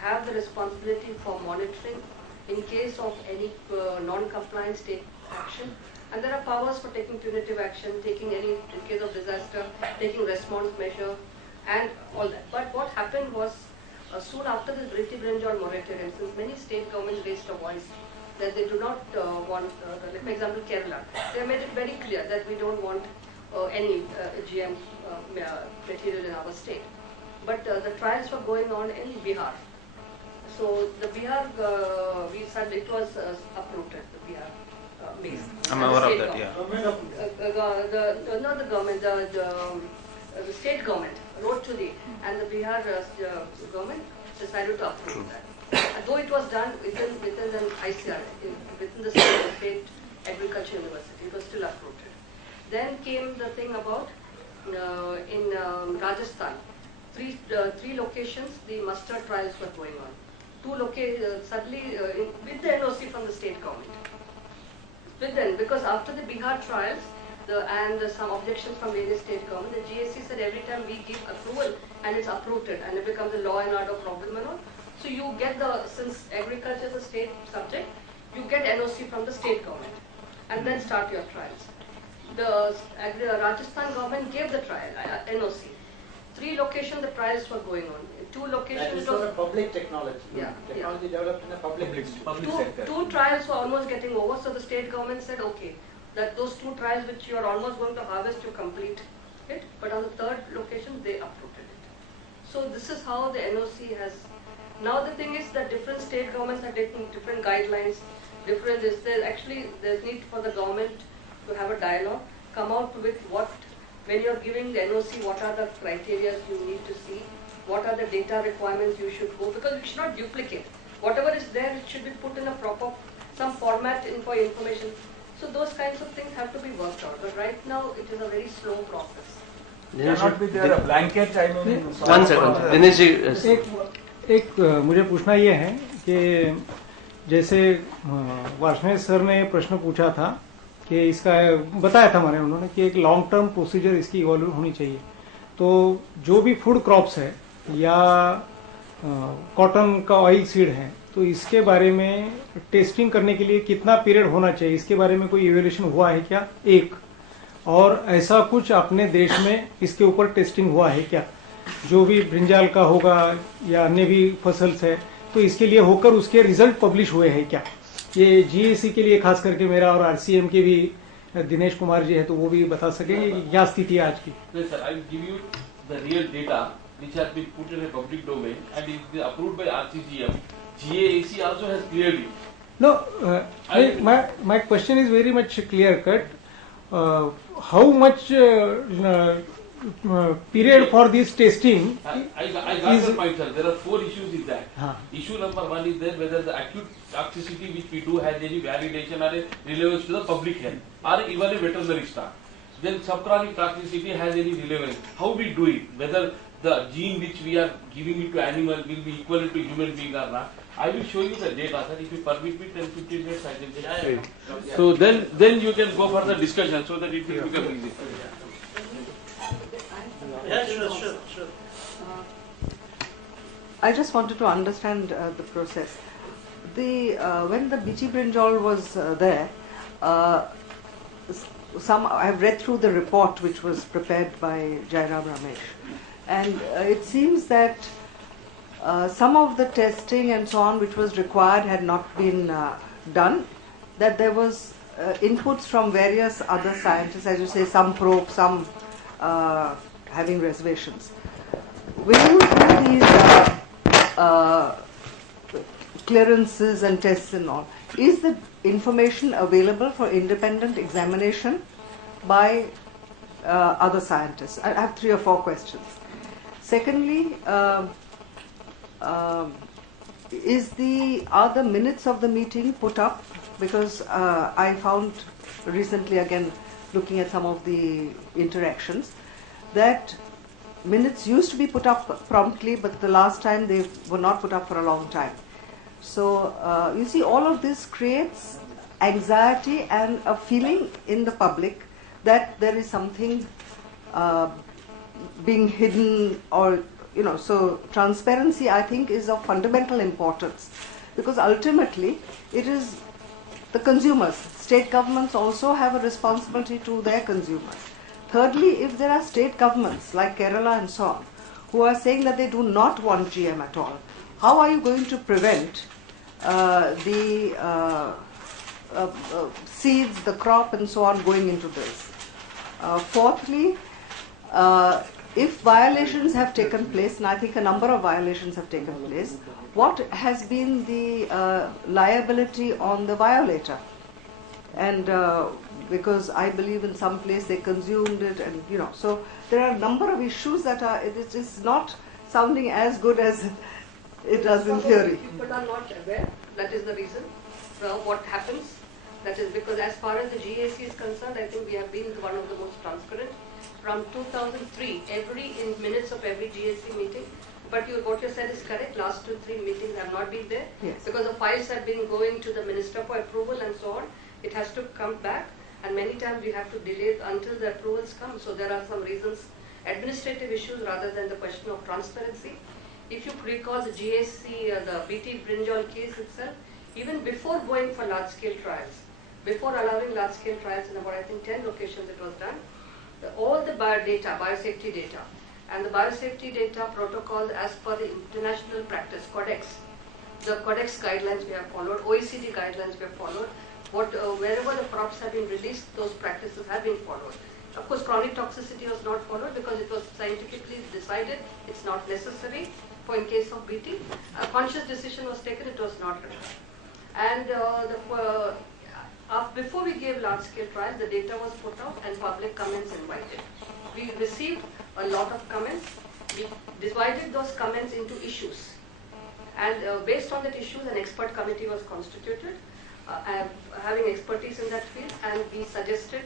have the responsibility for monitoring in case of any non-compliance, take action, and there are powers for taking punitive action, taking any, in case of disaster, taking response measure, and all that. But what happened was, soon after the Priti Brinjal moratorium, since many state governments raised a voice that they do not want, like for example Kerala, they made it very clear that we don't want any GM material in our state. But the trials were going on in Bihar. So the Bihar, we said it was uprooted, the Bihar maize. I'm aware of that, yeah. Not the government, the state government wrote to the, and the Bihar government decided to approve that. Though it was done within an ICR, within the state agriculture university, it was still uprooted. Then came the thing about in Rajasthan, three locations the mustard trials were going on. Two locations suddenly with the NOC from the state government. With them, because after the Bihar trials and some objections from various state government, the GSC said every time we give approval and it's uprooted and it becomes a law and order problem and all. So you get since agriculture is a state subject, you get NOC from the state government and then start your trials. The Rajasthan government gave the trial, NOC. 3 locations the trials were going on. 2 locations That is for a public technology. Yeah, Technology developed in a public sector. Two trials were almost getting over, so the state government said, okay, that those 2 trials which you are almost going to harvest, you complete it. But on the 3rd location, they uprooted it. So this is how the NOC has. Now the thing is that different state governments are taking different guidelines. There's need for the government to have a dialogue, come out with what, when you're giving the NOC, what are the criteria you need to see, what are the data requirements you should go, because you should not duplicate. Whatever is there, it should be put in a proper, some format for information. So those kinds of things have to be worked out. But right now, it is a very slow process. Cannot be there a blanket, I mean. One second, Dinesh ji. एक मुझे पूछना ये है कि जैसे Varshney sir ने प्रश्न पूछा था कि इसका बताया था मैंने उन्होंने कि एक लॉन्ग टर्म प्रोसीजर इसकी इवॉल्व होनी चाहिए। तो जो भी फूड क्रॉप्स है या कॉटन का ऑयल सीड है, तो इसके बारे में टेस्टिंग करने के लिए कितना पीरियड होना चाहिए, इसके बारे में कोई इवैल्यूएशन हुआ है क्या? एक और ऐसा कुछ अपने देश में इसके ऊपर टेस्टिंग हुआ है क्या? जो भी ब्रिंजाल का होगा या अन्य भी फसल्स है, तो इसके लिए होकर उसके रिजल्ट पब्लिश हुए हैं क्या? ये जीएसी के लिए खास करके मेरा और आरसीएम के भी दिनेश कुमार जी है, तो वो भी बता सकेंगे कि क्या स्थिति है आज की? Sir, I give you the real data which has been put in a public domain and is approved by RCGM. GAAC also has clearly. No, my question is very much clear cut. How much period for this testing? I got the point, sir. There are 4 issues in that. Issue number 1 is there whether the acute toxicity which we do has any validation or a relevance to the public health or even a veterinary staff. Then subchronic toxicity has any relevance. How we do it? Whether the gene which we are giving it to animal will be equal to human being or not. I will show you the data, sir. If you permit me 10-15 minutes, I can take it. So then you can go for the discussion so that it will become easy. Yeah, sure. I just wanted to understand the process. When the Bichi Brinjal was there, I've read through the report which was prepared by Jairam Ramesh, and it seems that some of the testing and so on which was required had not been done, that there was inputs from various other scientists, as you say, some probe, some having reservations. When you do these clearances and tests and all, is the information available for independent examination by other scientists? I have 3 or 4 questions. Secondly, are the minutes of the meeting put up? Because I found recently, again looking at some of the interactions, that minutes used to be put up promptly, but the last time they were not put up for a long time. So you see, all of this creates anxiety and a feeling in the public that there is something being hidden, or so transparency, I think, is of fundamental importance, because ultimately it is the consumers. State governments also have a responsibility to their consumers. Thirdly, if there are state governments like Kerala and so on who are saying that they do not want GM at all, how are you going to prevent the seeds, the crop and so on going into this? Fourthly, if violations have taken place, and I think a number of violations have taken place, what has been the liability on the violator? And because I believe in some place they consumed it, and so there are a number of issues that are, it is not sounding as good as it does in theory. People are not aware, that is the reason. What happens, that is because as far as the GAC is concerned, I think we have been one of the most transparent. From 2003, in minutes of every GAC meeting, but what you said is correct, last 2-3 meetings have not been there, yes, because the files have been going to the minister for approval and so on. It has to come back, and many times we have to delay until the approvals come. So there are some reasons, administrative issues rather than the question of transparency. If you recall the GAC, the BT Brinjal case itself, even before going for large-scale trials, before allowing large-scale trials in about, I think, 10 locations it was done, all the biosafety data, and the biosafety data protocols as per the international practice, Codex, the Codex guidelines we have followed, OECD guidelines we have followed, wherever the crops have been released, those practices have been followed. Of course, chronic toxicity was not followed because it was scientifically decided it's not necessary. For in case of BT, a conscious decision was taken, it was not required. And before we gave large-scale trials, the data was put out and public comments invited. We received a lot of comments. We divided those comments into issues. And based on that issues, an expert committee was constituted, having expertise in that field, and we suggested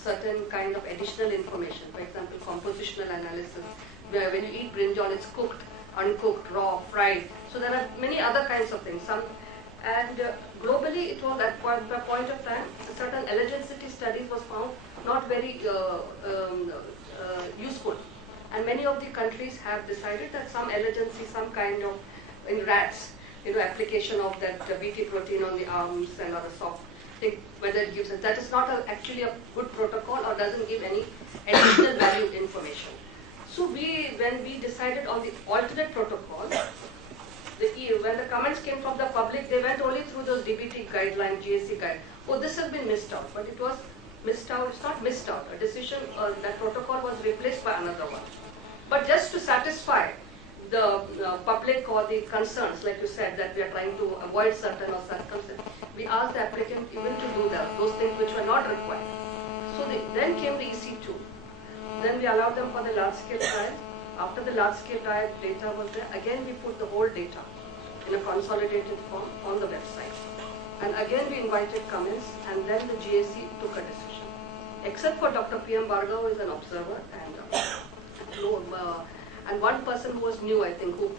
certain kind of additional information. For example, compositional analysis, where when you eat brinjal, it's cooked, uncooked, raw, fried. So there are many other kinds of things. Globally, it was at a point of time, certain allergenicity studies was found not very useful. And many of the countries have decided that some allergency, some kind of, in rats, application of that BT protein on the arms and other soft thing, whether it gives us, that is not actually a good protocol or doesn't give any additional value information. So when we decided on the alternate protocol, when the comments came from the public, they went only through those DBT guidelines, GAC guidelines. Oh, this has been missed out, but it was missed out. It's not missed out. A decision, that protocol was replaced by another one. But just to satisfy the public or the concerns, like you said, that we are trying to avoid certain or circumstances, we asked the applicant even to do that, those things which were not required. So then came the EC2. Then we allowed them for the large-scale trial. After the large-scale trial data was there, again we put the whole data in a consolidated form on the website. And again we invited comments, and then the GAC took a decision. Except for Dr. P.M. Bhargava, who is an observer, and one person who was new, I think, who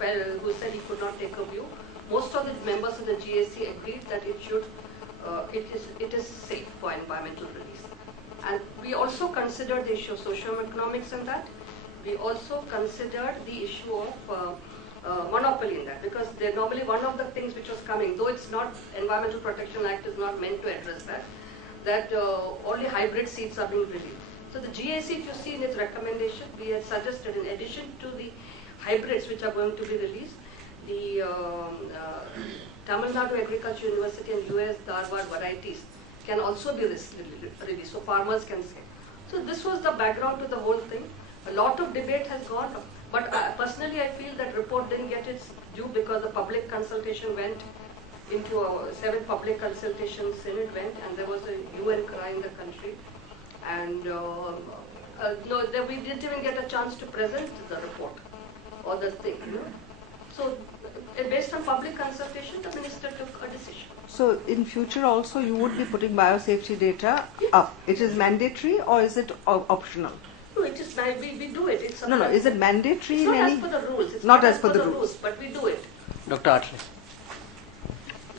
said he could not take a view. Most of the members of the GAC agreed that it is safe for environmental release. And we also considered the issue of socioeconomics in that. We also considered the issue of monopoly in that, because normally one of the things which was coming, though it's not, Environmental Protection Act is not meant to address that only hybrid seeds are being released. So the GAC, if you see in its recommendation, we had suggested in addition to the hybrids which are going to be released, the Tamil Nadu Agriculture University and US Dharwad varieties can also be released, so farmers can say. So this was the background to the whole thing. A lot of debate has gone, but personally I feel that report didn't get its due because the public consultation went into 7 public consultations, Senate went, and there was a UN cry in the country. And we didn't even get a chance to present the report or the thing. So based on public consultation, the minister took a decision. So in future also you would be putting biosafety data up. It is mandatory or is it optional? No, it is we do it. It's No, is it mandatory It's in not any? as per the rules. It's Not as per the rules. but we do it. Dr. Atle.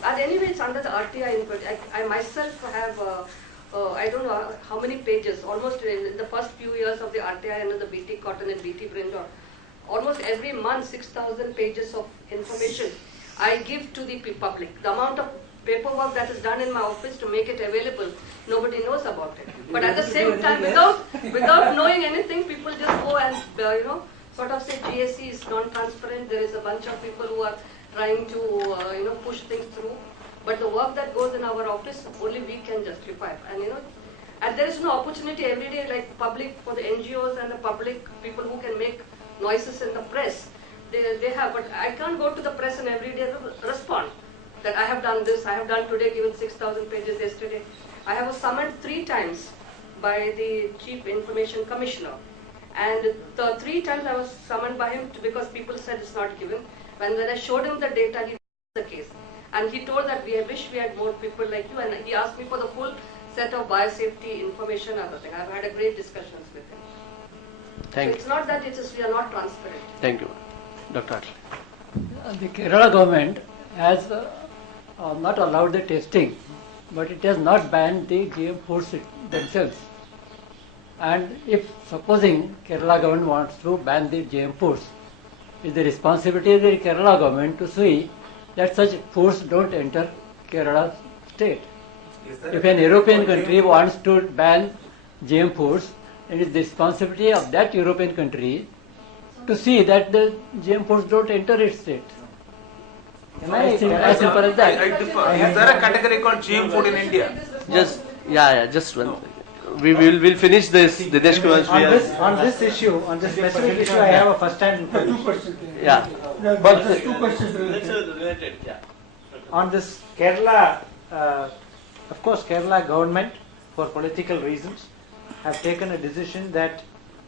And anyway, it's under the RTI input. I myself have, I don't know how many pages, almost in the first few years of the RTI under the BT Cotton and BT Brinjal, almost every month 6,000 pages of information I give to the public. The amount of paperwork that is done in my office to make it available, nobody knows about it. But at the same time, without knowing anything, people just go and, sort of say GSC is non-transparent. There is a bunch of people who are trying to, push things through. But the work that goes in our office, only we can justify. And there is no opportunity every day like public for the NGOs and the public people who can make noises in the press. They have, but I can't go to the press and every day respond that I have done this, I have done today, given 6,000 pages yesterday. I was summoned 3 times by the Chief Information Commissioner. And the 3 times I was summoned by him because people said it's not given. When I showed him the data, he the case. And he told that we wish we had more people like you, and he asked me for the full set of biosafety information and other thing. I've had a great discussions with him. Thank you. It's not that we are not transparent. Thank you. Dr. Atle. The Kerala government has not allowed the testing, but it has not banned the GM foods themselves. And if supposing Kerala government wants to ban the GM foods, it's the responsibility of the Kerala government to see that such foods don't enter Kerala state. If an European country wants to ban GM foods, it is the responsibility of that European country to see that the GM foods don't enter its state. As simple as that. I differ. Is there a category called GM food in India? Just one. We'll finish this. Dinesh Kumar. On this issue, on this specific issue, I have a first-hand information. 2 questions. Yeah. But there's 2 questions related. Yeah. On this Kerala, of course, Kerala government, for political reasons, have taken a decision that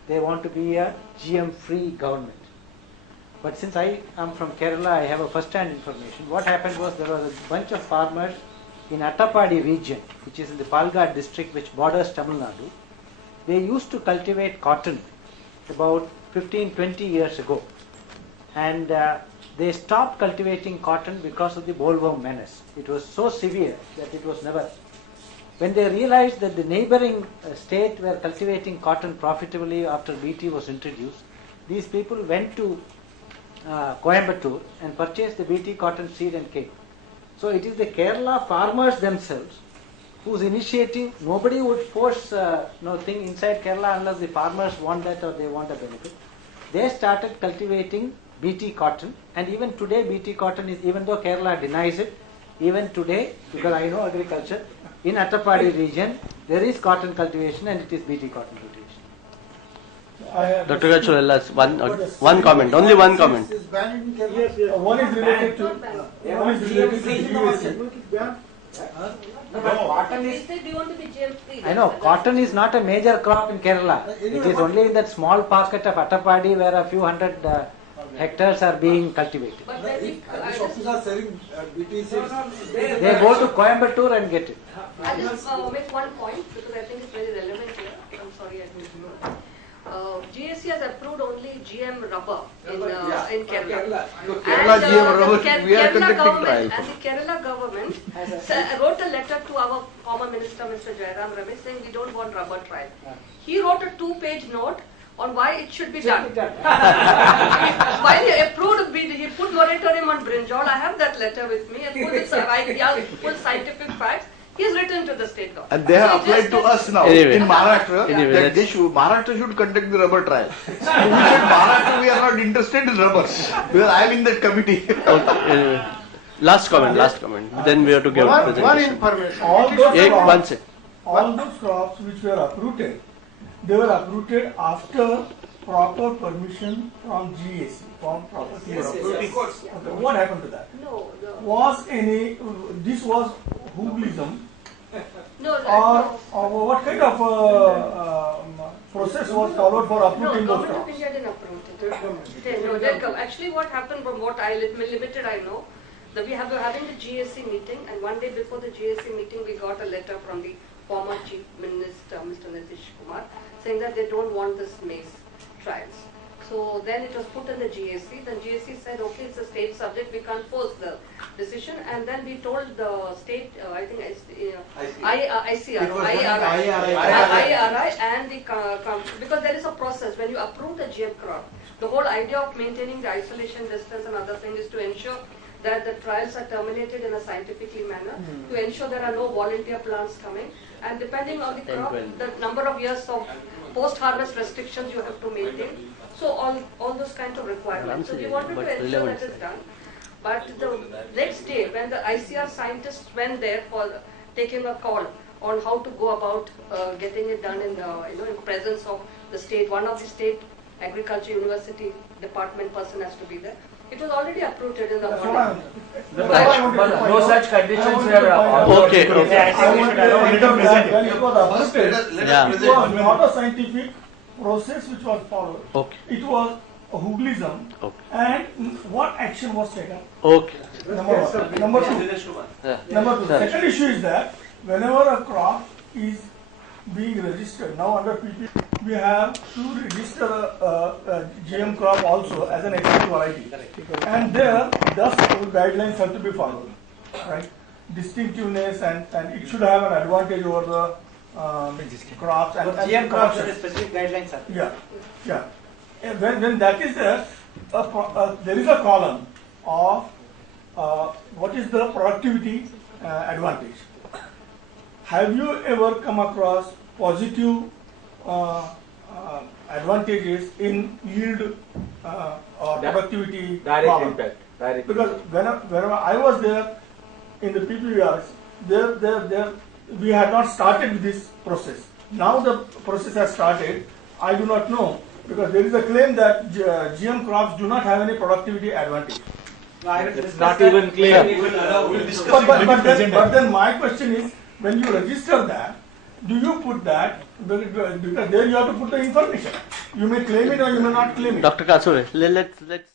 they want to be a GM-free government. But since I am from Kerala, I have a first-hand information. What happened was there was a bunch of farmers in Attapadi region, which is in the Palghat district, which borders Tamil Nadu. They used to cultivate cotton about 15-20 years ago. And they stopped cultivating cotton because of the bollworm menace. It was so severe that it was never. When they realized that the neighboring state were cultivating cotton profitably after BT was introduced, these people went to Coimbatore and purchased the BT cotton seed and cake. So it is the Kerala farmers themselves whose initiative, nobody would force thing inside Kerala unless the farmers want that or they want a benefit. They started cultivating BT cotton, and even today BT cotton is, even though Kerala denies it, even today, because I know agriculture, in Attapadi region there is cotton cultivation and it is BT cotton cultivation. Dr. Gachurella, one comment, only one comment. One is related to I know cotton is not a major crop in Kerala. It is only in that small pocket of Attapadi where a few hundred hectares are being cultivated. These officers are selling BT seeds. They go to Coimbatore and get it. I'll just make one point because I think it's very relevant here. I'm sorry I didn't know. GSC has approved only GM rubber in Kerala. Kerala GM rubber, we are conducting trials. And the Kerala government wrote a letter to our former minister, Mr. Jairam Ramesh, saying we don't want rubber trial. He wrote a 2-page note on why it should be done. While he approved BT, he put moratorium on brinjal. I have that letter with me and full scientific facts. He has written to the state government. And they have applied to us now in Maharashtra that Maharashtra should conduct the rubber trial. So we said Maharashtra, we are not interested in rubber because I am in that committee. Okay, last comment. Then we have to give presentation. One information. All those crops which were uprooted, they were uprooted after proper permission from GSC, from property. Okay, what happened to that? No. This was hooblism? No. Or what kind of process was followed for uprooting those Government of crops? India didn't uproot it. Actually what happened from what limited I know, We were having the GAC meeting, and one day before the GAC meeting, we got a letter from the former Chief Minister, Mr. Nitish Kumar, saying that they don't want this maize trials. So then it was put in the GAC. Then GAC said, okay, it's a state subject, we can't force the decision. And then we told the state, I think it's ICR, and the because there is a process when you approve the GM crop. The whole idea of maintaining the isolation distance and other things is to ensure that the trials are terminated in a scientifically manner, to ensure there are no volunteer plants coming, and depending on the crop, the number of years of post-harvest restrictions you have to maintain. So all those kinds of requirements. So we wanted to ensure that is done. But the next day, when the ICR scientists went there for taking a call on how to go about getting it done in the in presence of the state, one of the state agriculture university department person has to be there. It was already approved in the morning. But no such conditions were. Okay. It was not a scientific process which was followed. Okay. It was a hoodlism. Okay. And what action was taken? Okay. Number one. Number two. Number two. Second issue is that whenever a crop is being registered, now under PP, we have to register a GM crop also as an export variety. And there, thus guidelines have to be followed. Right? Distinctiveness and it should have an advantage over the crops and GM crops are specific guidelines, sir. Yeah. When that is there, there is a column of what is the productivity advantage. Have you ever come across positive advantages in yield or productivity? Direct impact. Direct because whenever I was there in the PPVRs, we had not started with this process. Now the process has started. I do not know because there is a claim that GM crops do not have any productivity advantage. It's not even clear. But then my question is, when you register that, do you put that, because there you have to put the information. You may claim it or you may not claim it. Dr. Kasure, let's